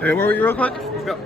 Hey, where were you real quick? Let's go.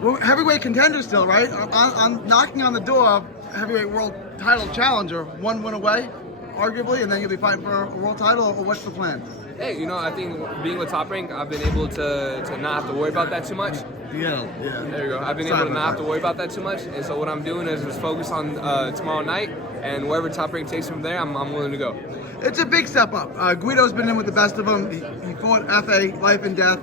Well, heavyweight contender still, right? I'm knocking on the door of heavyweight world title challenger, one win away, arguably, and then you'll be fighting for a world title, or what's the plan? Hey, I think being with Top Rank, I've been able to not have to worry about that too much. Yeah. There you go. I've been able to not have to worry about that too much, and so what I'm doing is just focus on tomorrow night, and wherever Top Rank takes from there, I'm willing to go. It's a big step up. Guido's been in with the best of them. He fought FA, life and death.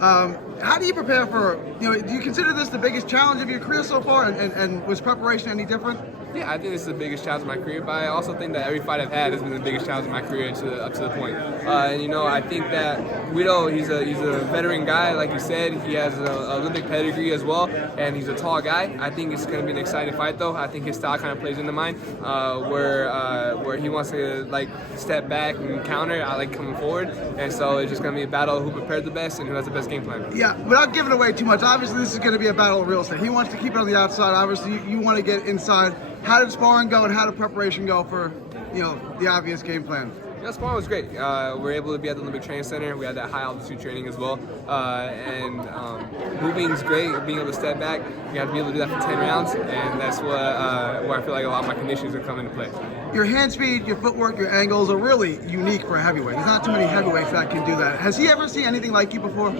How do you prepare for, do you consider this the biggest challenge of your career so far, and was preparation any different? Yeah, I think this is the biggest challenge of my career, but I also think that every fight I've had has been the biggest challenge of my career up to the point. And I think that Guido, he's a veteran guy, like you said. He has an Olympic pedigree as well, and he's a tall guy. I think it's going to be an exciting fight, though. I think his style kind of plays into mine, where he wants to step back and counter. I like coming forward, and so it's just going to be a battle of who prepared the best and who has the best game plan. Yeah, without giving away too much, obviously this is going to be a battle of real estate. He wants to keep it on the outside. Obviously, you want to get inside. How did sparring go, and how did preparation go for, the obvious game plan? Sparring was great. We were able to be at the Olympic Training Center. We had that high altitude training as well. And moving is great. Being able to step back, you have to be able to do that for 10 rounds, and that's where I feel like a lot of my conditions are coming into play. Your hand speed, your footwork, your angles are really unique for a heavyweight. There's not too many heavyweights that can do that. Has he ever seen anything like you before?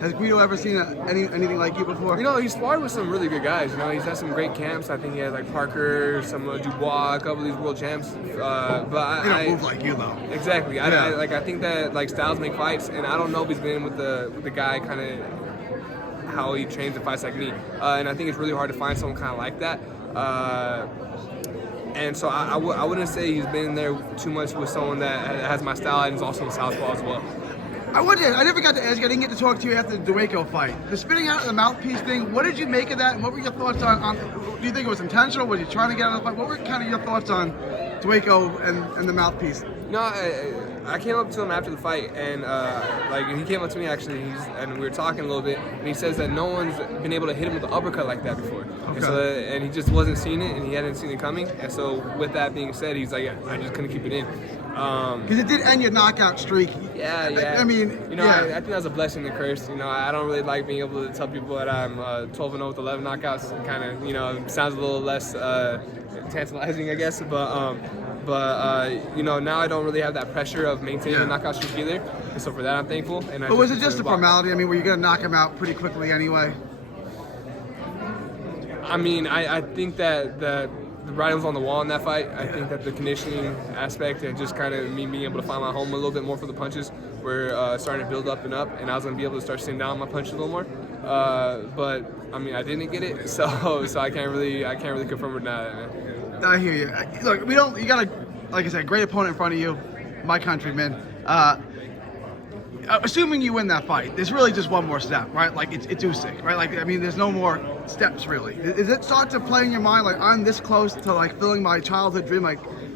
Has Guido ever seen anything like you before? He's sparred with some really good guys. He's had some great camps. I think he had Parker, some Dubois, a couple of these world champs. But they don't move like you though. Exactly. Yeah. I think that styles make fights, and I don't know if he's been with the guy kind of how he trains and fights like me. And I think it's really hard to find someone kind of like that. And so I wouldn't say he's been there too much with someone that has my style and is also a southpaw as well. I never got to ask you, I didn't get to talk to you after the Dueco fight. The spitting out of the mouthpiece thing, what did you make of that, and what were your thoughts on do you think it was intentional? Were you trying to get out of the fight? What were kind of your thoughts on Dueco and the mouthpiece? I came up to him after the fight, and he came up to me actually, and we were talking a little bit, and he says that no one's been able to hit him with an uppercut like that before. Okay. And he just wasn't seeing it, and he hadn't seen it coming, and so with that being said, he's like, I just couldn't keep it in. Because it did end your knockout streak. Yeah. I mean, I think that's a blessing and a curse. I don't really like being able to tell people that I'm 12-0 with 11 knockouts. It kind of, sounds a little less tantalizing, I guess. But now I don't really have that pressure of maintaining the knockout streak either. And so for that, I'm thankful. But was it just a formality? I mean, were you going to knock him out pretty quickly anyway? I mean, I think that the writing was on the wall in that fight. I think that the conditioning aspect and just kind of me being able to find my home a little bit more for the punches were starting to build up, and I was going to be able to start sitting down my punches a little more. But I mean, I didn't get it, so I can't really confirm or deny that, man. I hear you. Look, you got a, like I said, great opponent in front of you, my countryman. Assuming you win that fight, there's really just one more step, right? It's Usyk, right? There's no more steps really. Is it start to play in your mind I'm this close to filling my childhood dream,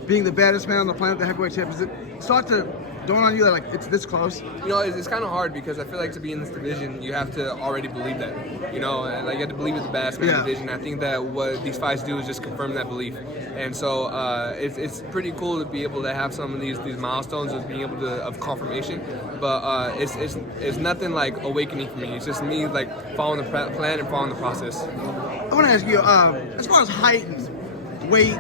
being the baddest man on the planet, the heavyweight champ? Does it start to dawn on you that it's this close? It's kind of hard because I feel like to be in this division, you have to already believe that. And you have to believe it's the baddest man in the division. I think that what these fights do is just confirm that belief. And so it's pretty cool to be able to have some of these milestones of being able to of confirmation. But it's nothing like awakening for me. It's just me following the plan and following the process. I want to ask you, as far as height and weight.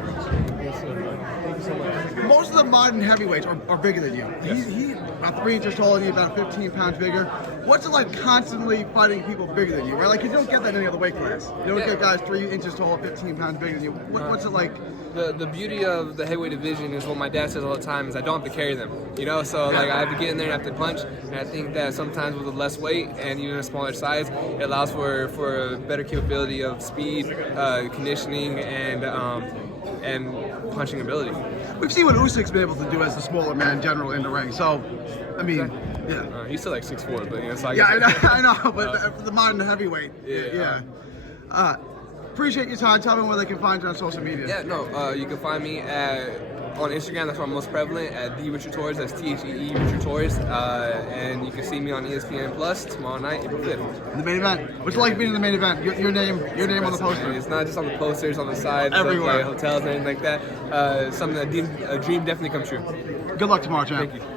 Most of the modern heavyweights are bigger than you. He's about 3 inches taller than you, about 15 pounds bigger. What's it like constantly fighting people bigger than you, right? You don't get that in any other weight class. You don't get guys 3 inches taller, 15 pounds bigger than you. What's it like? The beauty of the heavyweight division is what my dad says all the time is I don't have to carry them, So I have to get in there and have to punch, and I think that sometimes with a less weight and even a smaller size, it allows for a better capability of speed, conditioning, and punching ability. We've seen what Usyk's been able to do as the smaller man in general in the ring. So, I mean, he's still 6'4", but so I know, but for the modern heavyweight, appreciate your time. Tell me where they can find you on social media. You can find me on Instagram. That's where I'm most prevalent at the Richard Torrez. That's THEE Richard Torrez, and you can see me on ESPN Plus tomorrow night, April 5th. The main event. What's it like being in the main event? Your name on the poster. It's not just on the posters, on the side, everywhere, hotels and anything like that. Something a dream definitely come true. Good luck tomorrow, champ. Thank you.